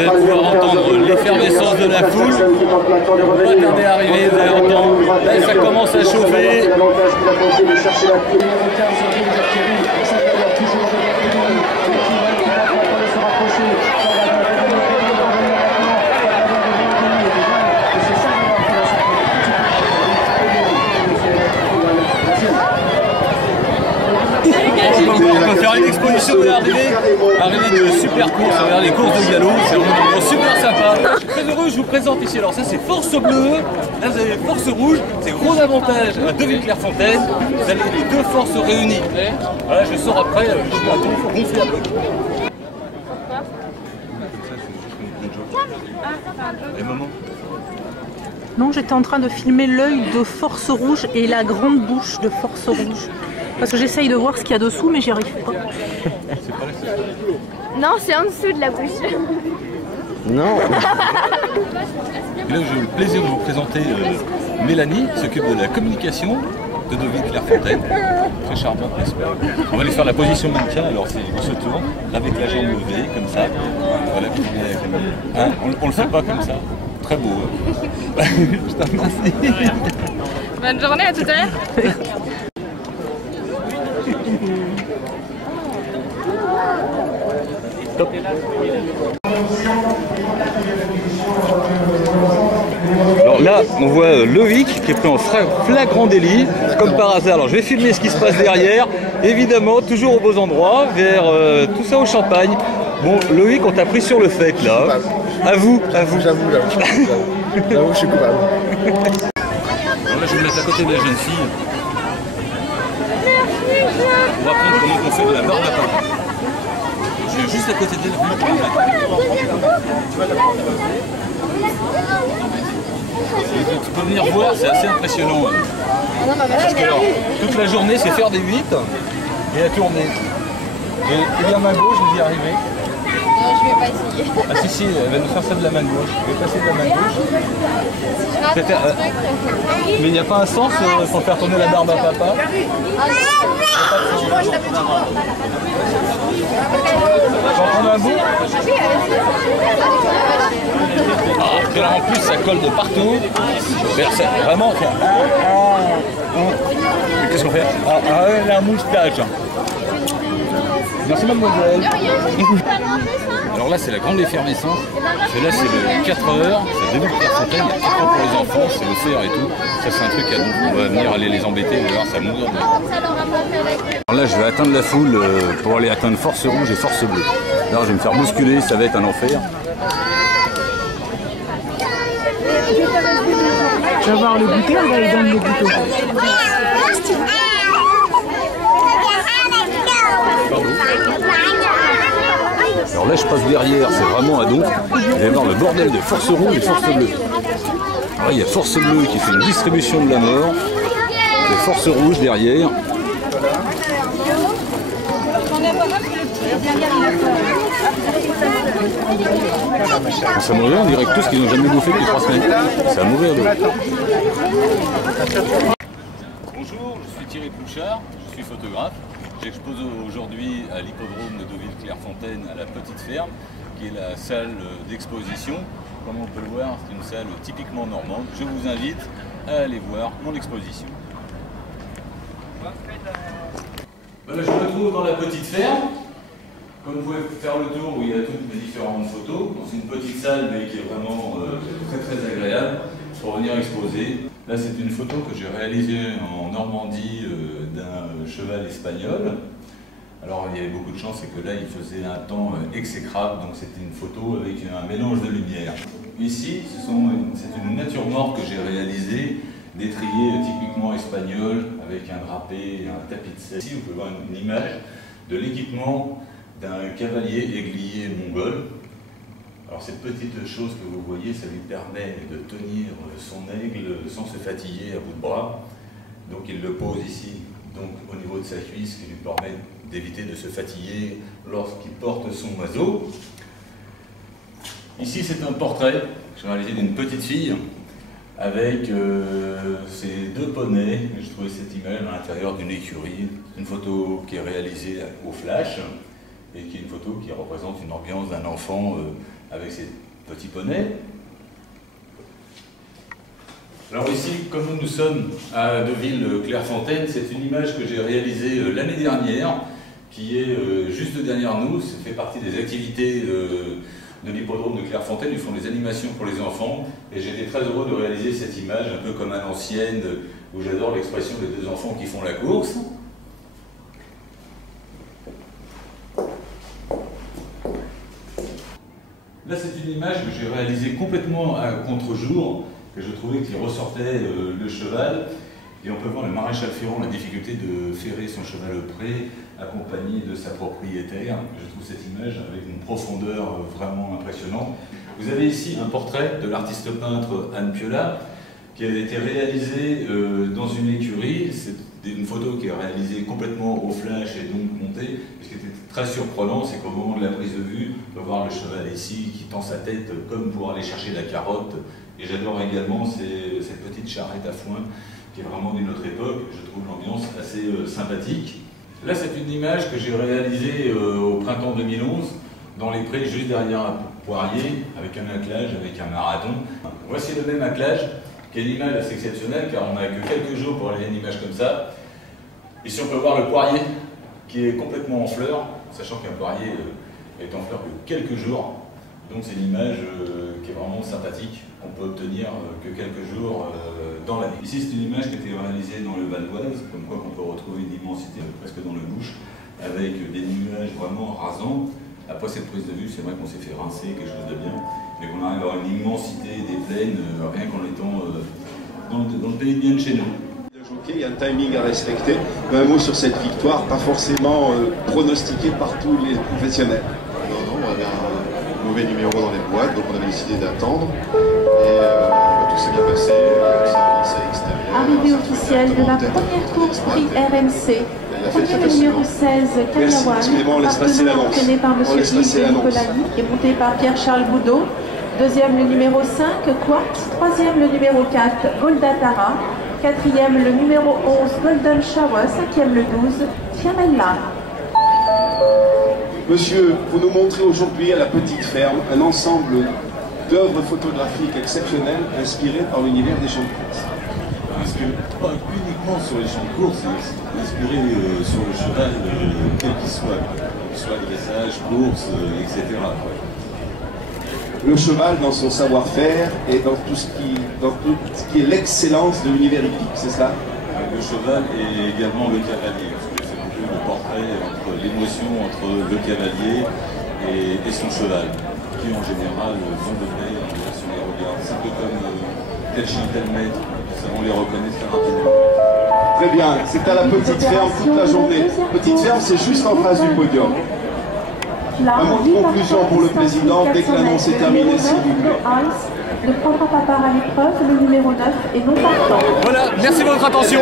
allez pouvoir entendre l'effervescence de la foule. Pas tarder à arriver, vous allez entendre. Là, ça commence à chauffer. On peut faire une exposition de l'arrivée de super courses, regardez les courses de galop, c'est vraiment super sympa. Je suis très heureux, je vous présente ici, alors ça c'est Force Bleue, là vous avez Force Rouge, c'est gros avantage à Deauville-Clairefontaine, vous avez les deux forces réunies. Voilà, je sors après, je suis à tout gonflé un peu. Et maman ? Non, j'étais en train de filmer l'œil de Force Rouge et la grande bouche de Force Rouge. Parce que j'essaye de voir ce qu'il y a dessous, mais j'y arrive pas. Non, c'est en dessous de la bouche. Non. Et là, j'ai le plaisir de vous présenter Mélanie, qui s'occupe de la communication de Deauville-Clairefontaine. Très charmante, n'est-ce pas? On va lui faire la position maintien, alors on se tourne avec la jambe levée, comme ça. Voilà, hein, on le fait pas comme ça. Très beau. Hein. Je te remercie. Bonne journée, à tout à l'heure. Top. Alors là, on voit Loïc qui est pris en flagrant délit, comme par hasard. Alors je vais filmer ce qui se passe derrière, évidemment, toujours au beaux endroits, vers tout ça au champagne. Bon, Loïc, on t'a pris sur le fait là. À vous, à vous. J'avoue, je suis coupable. Alors là, je vais me mettre à côté de la jeune fille. On va apprendre comment on fait de la barbe à papa. Je suis juste à côté d'elle. Tu peux venir voir, c'est assez impressionnant. Parce que alors, toute la journée, c'est faire des 8 et à tourner. Et bien main gauche, je vais y arriver. Non, je vais pas essayer. Ah si, si, elle va nous faire ça de la main gauche. Je vais passer de la main gauche. Mais il n'y a pas un sens pour faire tourner la barbe à papa. J'en prends un bout. Ah, puis alors en plus ça colle de partout. Vraiment. Qu'est-ce qu'on fait? La moustache. Merci mademoiselle. Alors là c'est la grande effervescence. Là c'est le 4 heures, c'est Deauville-Clairefontaine, il y a 4 heures pour les enfants, c'est le fer et tout. Ça c'est un truc à nous, on va venir aller les embêter, d'ailleurs ça mourir. Alors là je vais atteindre la foule pour aller atteindre Force Rouge et Force Bleue. Alors je vais me faire bousculer, ça va être un enfer. Tu vas voir le goûter, on va lui donner le goûter. Alors là je passe derrière, c'est vraiment à donf. Vous allez voir le bordel de Force Rouge et Force Bleue. Alors il y a Force Bleue qui fait une distribution de la mort. Et Force Rouge derrière. Ça mourir, on dirait que tout ce qu'ils n'ont jamais bouffé depuis 3 semaines. C'est à mourir de. Bonjour, je suis Thierry Plouchard, je suis photographe. J'expose aujourd'hui à l'hippodrome de Deauville-Clairefontaine à la Petite Ferme, qui est la salle d'exposition. Comme on peut le voir, c'est une salle typiquement normande. Je vous invite à aller voir mon exposition. Voilà, je me retrouve dans la Petite Ferme. Comme vous pouvez faire le tour où il y a toutes mes différentes photos, c'est une petite salle mais qui est vraiment très agréable pour venir exposer. Là c'est une photo que j'ai réalisée en Normandie d'un cheval espagnol. Alors il y avait beaucoup de chance, c'est que là il faisait un temps exécrable, donc c'était une photo avec un mélange de lumière. Ici c'est une nature morte que j'ai réalisée, d'étrier typiquement espagnol avec un drapé et un tapis de selle. Ici vous pouvez voir une image de l'équipement d'un cavalier aiguillé mongol. Alors cette petite chose que vous voyez, ça lui permet de tenir son aigle sans se fatiguer à bout de bras. Donc il le pose ici, donc au niveau de sa cuisse, qui lui permet d'éviter de se fatiguer lorsqu'il porte son oiseau. Ici c'est un portrait que j'ai réalisé d'une petite fille avec ses 2 poneys. Je trouvais cette image à l'intérieur d'une écurie. C'est une photo qui est réalisée au flash et qui est une photo qui représente une ambiance d'un enfant avec ses petits poneys. Alors ici, comme nous sommes à Deauville-Clairefontaine, c'est une image que j'ai réalisée l'année dernière, qui est juste derrière nous. Ça fait partie des activités de l'hippodrome de Clairefontaine. Ils font des animations pour les enfants. Et j'étais très heureux de réaliser cette image, un peu comme à l'ancienne, où j'adore l'expression des deux enfants qui font la course. Là, c'est une image que j'ai réalisée complètement à contre-jour, que je trouvais qu'il ressortait le cheval. Et on peut voir le maréchal Ferrand, la difficulté de ferrer son cheval au pré, accompagné de sa propriétaire. Je trouve cette image avec une profondeur vraiment impressionnante. Vous avez ici un portrait de l'artiste peintre Anne Piola, qui a été réalisé dans une écurie. C'est une photo qui est réalisée complètement au flash et donc montée. Ce qui était très surprenant, c'est qu'au moment de la prise de vue, on peut voir le cheval ici qui tend sa tête comme pour aller chercher la carotte. Et j'adore également cette petite charrette à foin qui est vraiment d'une autre époque. Je trouve l'ambiance assez sympathique. Là, c'est une image que j'ai réalisée au printemps 2011, dans les prés, juste derrière un poirier, avec un attelage, avec un marathon. Voici le même attelage, qui est une image assez exceptionnelle, car on n'a que quelques jours pour réaliser une image comme ça. Ici, on peut voir le poirier, qui est complètement en fleurs, sachant qu'un poirier est en fleurs que quelques jours. Donc c'est une image qui est vraiment sympathique, qu'on peut obtenir que quelques jours dans l'année. Ici, c'est une image qui a été réalisée dans le Val d'Oise, comme quoi on peut retrouver une immensité presque dans le bouche, avec des nuages vraiment rasants. Après cette prise de vue, c'est vrai qu'on s'est fait rincer quelque chose de bien, mais qu'on arrive à avoir une immensité des plaines, rien qu'en étant dans le pays bien de chez nous. Il y a un timing à respecter. Un mot sur cette victoire, pas forcément pronostiquée par tous les professionnels. Non, on avait un mauvais numéro dans les boîtes, donc on avait décidé d'attendre. Et tout s'est bien passé, service à l'extérieur. Arrivée officielle de la première course prix RMC. Premier numéro 16, Kayawan, partenaire entraîné par M. Yves Nicolani, qui est monté par Pierre-Charles Boudot. Deuxième, le numéro 5, Quartz. Troisième, le numéro 4, Goldatara. Quatrième, le numéro 11, Golden Shower. Cinquième, le 12, Fiamella. Monsieur, vous nous montrez aujourd'hui à la Petite Ferme un ensemble d'œuvres photographiques exceptionnelles inspirées par l'univers des champs de course. Parce que pas uniquement sur les champs de course, c'est inspiré sur le cheval, quel qu'il soit dressage, course, etc. Le cheval dans son savoir-faire et dans tout ce qui est l'excellence de l'univers hippique, c'est ça? Le cheval et également le cavalier. C'est beaucoup le portrait entre l'émotion entre le cavalier et son cheval, qui en général vont de paix si on les regarde. C'est un peu comme tel chien, tel maître. On les reconnaît très rapidement. Très bien, c'est à la Petite Ferme toute la journée. Petite Ferme, c'est juste en face du podium. Un mot de conclusion pour le président, dès que l'annonce est terminée, s'il vous plaît. Ne prendra pas part à l'épreuve, le numéro 9 et non partant. Voilà, merci de votre attention.